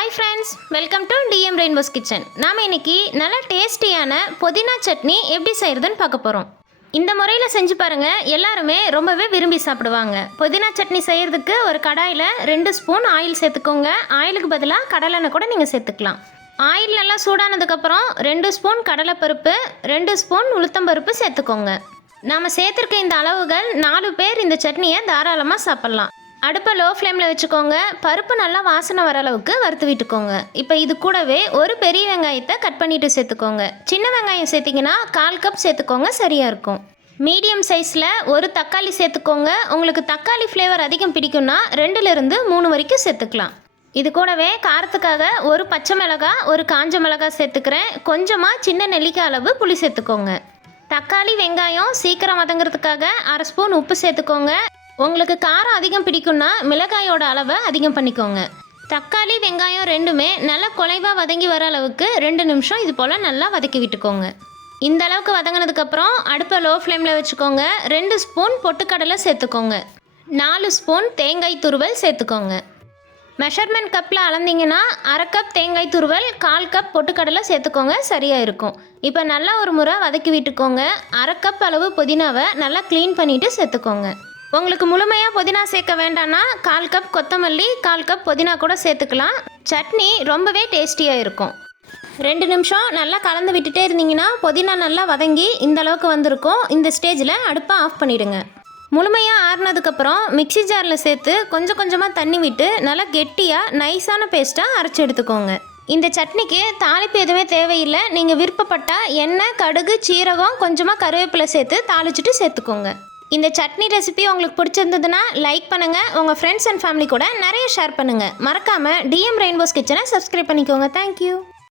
Hi friends welcome to TM rainbow's kitchen நாம் இன்றைக்கி நல்லா டேஸ்டியான புதினா சட்னி எப்படி செய்கிறதுன்னு பார்க்க போகிறோம் இந்த முறையில் செஞ்சு பாருங்கள் எல்லாருமே ரொம்பவே விரும்பி சாப்பிடுவாங்க. புதினா சட்னி செய்கிறதுக்கு ஒரு கடாயில் ரெண்டு ஸ்பூன் ஆயில் சேர்த்துக்கோங்க. ஆயிலுக்கு பதிலாக கடலெண்ணெய் கூட நீங்கள் சேர்த்துக்கலாம். ஆயில் நல்லா சூடானதுக்கப்புறம் ரெண்டு ஸ்பூன் கடலைப்பருப்பு ரெண்டு ஸ்பூன் உளுத்தம்பருப்பு சேர்த்துக்கோங்க. நாம் சேர்த்துருக்க இந்த அளவுகள் நாலு பேர் இந்த சட்னியை தாராளமாக சாப்பிட்லாம். அடுப்பை லோ ஃப்ளேமில் வச்சுக்கோங்க. பருப்பு நல்லா வாசனை வர அளவுக்கு வறுத்து விட்டுக்கோங்க. இப்போ இது கூடவே ஒரு பெரிய வெங்காயத்தை கட் பண்ணிவிட்டு சேர்த்துக்கோங்க. சின்ன வெங்காயம் சேர்த்திங்கன்னா கால் கப் சேர்த்துக்கோங்க சரியாக இருக்கும். மீடியம் சைஸில் ஒரு தக்காளி சேர்த்துக்கோங்க. உங்களுக்கு தக்காளி ஃப்ளேவர் அதிகம் பிடிக்கும்னா ரெண்டுலேருந்து மூணு வரைக்கும் சேர்த்துக்கலாம். இது கூடவே காரத்துக்காக ஒரு பச்சை மிளகாய் ஒரு காஞ்ச மிளகாய் சேர்த்துக்கிறேன். கொஞ்சமாக சின்ன நெல்லிக்காய் அளவு புளி சேர்த்துக்கோங்க. தக்காளி வெங்காயம் சீக்கிரம் வதங்குறதுக்காக அரை ஸ்பூன் உப்பு சேர்த்துக்கோங்க. உங்களுக்கு காரம் அதிகம் பிடிக்கும்னா மிளகாயோட அளவை அதிகம் பண்ணிக்கோங்க. தக்காளி வெங்காயம் ரெண்டுமே நல்லா குலைவாக வதங்கி வர அளவுக்கு ரெண்டு நிமிஷம் இது போல் நல்லா வதக்கி விட்டுக்கோங்க. இந்த அளவுக்கு வதங்கினதுக்கப்புறம் அடுப்பை லோ ஃப்ளேமில் வச்சுக்கோங்க. ரெண்டு ஸ்பூன் பொட்டுக்கடலை சேர்த்துக்கோங்க. நாலு ஸ்பூன் தேங்காய் துருவல் சேர்த்துக்கோங்க. மெஷர்மெண்ட் கப்பில் அளந்தீங்கன்னா அரை கப் தேங்காய் துருவல் கால் கப் பொட்டுக்கடலை சேர்த்துக்கோங்க சரியாக இருக்கும். இப்போ நல்லா ஒரு முறை வதக்கி விட்டுக்கோங்க. அரை கப் அளவு புதினாவை நல்லா க்ளீன் பண்ணிவிட்டு சேர்த்துக்கோங்க. உங்களுக்கு முழுமையாக புதினா சேர்க்க வேண்டாம்னா கால் கப் கொத்தமல்லி கால் கப் புதினா கூட சேர்த்துக்கலாம். சட்னி ரொம்பவே டேஸ்டியாக இருக்கும். ரெண்டு நிமிஷம் நல்லா கலந்து விட்டுட்டே இருந்தீங்கன்னா புதினா நல்லா வதங்கி இந்த அளவுக்கு வந்திருக்கும். இந்த ஸ்டேஜில் அடுப்பை ஆஃப் பண்ணிடுங்க. முழுமையாக ஆறுனதுக்கப்புறம் மிக்ஸி ஜாரில் சேர்த்து கொஞ்சம் கொஞ்சமாக தண்ணி விட்டு நல்லா கெட்டியாக நைஸான பேஸ்ட்டாக அரைச்சி எடுத்துக்கோங்க. இந்த சட்னிக்கு தாளிப்பு எதுவுமே தேவையில்லை. நீங்கள் விருப்பப்பட்டால் எண்ணெய் கடுகு சீரகம் கொஞ்சமாக கருவேப்பிலை சேர்த்து தாளிச்சிட்டு சேர்த்துக்கோங்க. இந்த சட்னி ரெசிபி உங்களுக்கு பிடிச்சிருந்ததுன்னா லைக் பண்ணுங்கள் உங்கள் ஃப்ரெண்ட்ஸ் அண்ட் ஃபேமிலி கூட நிறைய ஷேர் பண்ணுங்கள் மறக்காமல் டிஎம் ரெயின்போஸ் கிச்சனை சப்ஸ்கிரைப் பண்ணிக்கோங்க. Thank you